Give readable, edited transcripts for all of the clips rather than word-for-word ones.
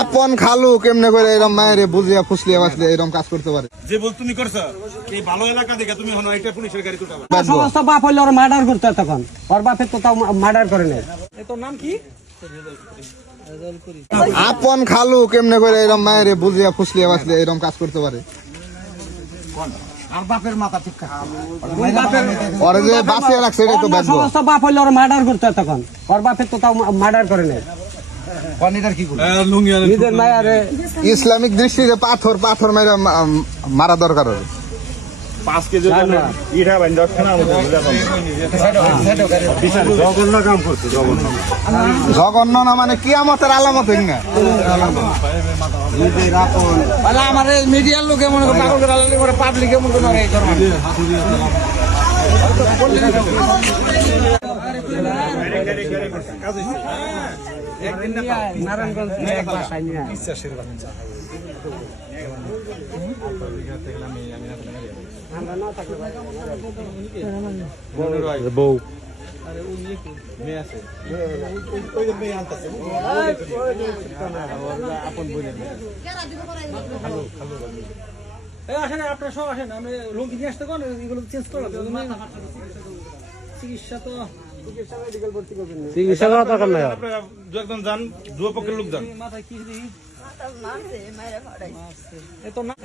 আপন খালু কেমনে করে এরকম মায়ের বুঝিয়া ফুসলিয়া বাসলে এরকম কাজ করতে পারে? যে বল তুমি করছো এই ভালো এলাকা দেখে তুমি হনো এটা পুলিশের গাড়ি তুটাবে। সমস্ত বাপ হইলে ওর মার্ডার করতে তখন ওর বাপের তো তাও মার্ডার করে নেই। তোর নাম কি? আপন খালু কেমনে করে এরকম মায়ের বুঝিয়া ফুসলিয়া বাসলে এরকম কাজ করতে পারে? আর বাপের মাথা ঠিক ওরে যে বাঁচিয়ে রাখছে এটাই তো বাঁচবো। সমস্ত বাপ হইলে ওর মার্ডার করতে তখন ওর বাপের তো তাও মার্ডার করে নেই। নিজের মায়ারে ইসলামিক দৃষ্টিতে পাথর পাথর মেরে মারা দরকার হবে। 5 কেজি ইটা বাইন 10 খানা মতো জঘন্য কাম করছে। জঘন্য না মানে কিয়ামতের আলামত না। আমার মিডিয়ার লোকে মনে করে পাগল করে আলাদা করে পাবলিকে মনে করে এই ধর্ম নারায়ণগঞ্জ এক বাসায় নিয়ে বিশ্বাসের বাচ্চা বউ আপনারা সব আসেন আমি রোগী নিয়ে আসতে কোন এগুলো চেঞ্জ করো চিকিৎসা তো চিকিৎসা করা দরকার নাই। আপনারা একজন যান দুপক্ষের লোক যান। মাথায় কি দিই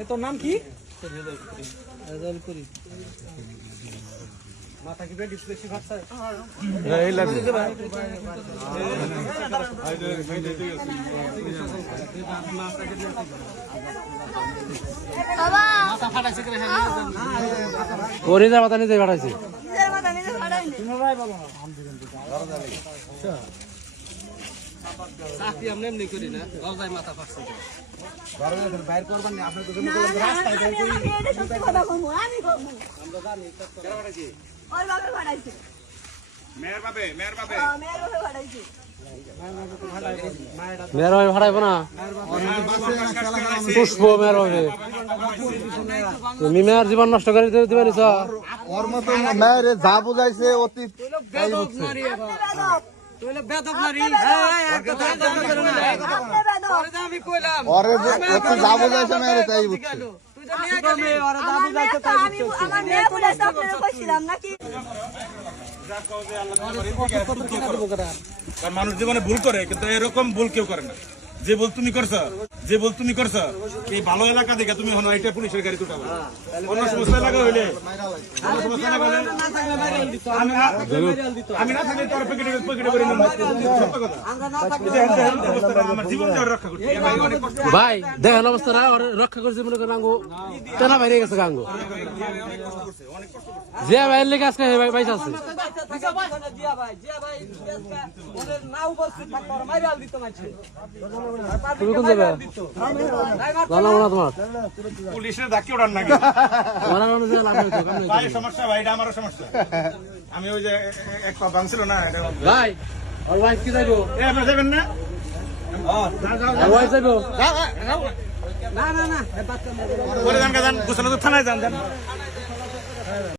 এত নাম কি? মাথা কি বেশি ভাবছে এই লাগবে ওরিজা মাথা নিজে ফাটাইছে মেয়ের ভাই ভাড়াইব না পুষ্প মেয়ের হবে তুমি মেয়ের জীবন নষ্ট করে দিবে নিছ ওর মতো মায়ের যা বুঝাইছে অতি ওরে অতি যা বুঝাইছে মায়ের তাই বুঝছে। মানুষ জীবনে ভুল করে কিন্তু এরকম ভুল কেউ করে না। যে বল তুমি করছো এই ভালো এলাকা দেখে তুমি হনো এটা পুলিশের গাড়ি তুটাবে। অন্য সমস্ত এলাকা হইলে আমি না থাকলে তোর পকেটে করে নেব। আমার জীবন রক্ষা করতে ভাই দেখেন অবস্থা রক্ষা করছে মনে করেন আঙ্গো তেনা বাইরে গেছে গাঙ্গো যে বাইরে লেগে আজকে বাইস আছে তুমি কোন যাবে জানাবো না তোমার পুলিশের ডাকি ওড়ান না ভাই সমস্যা ভাই এটা আমারও সমস্যা। আমি ওই যে এক পা ভাঙছিল না ভাই আর ভাই কি যাইবো আপনার যাবেন না ভাই যাইবো না গোসল থানায় যান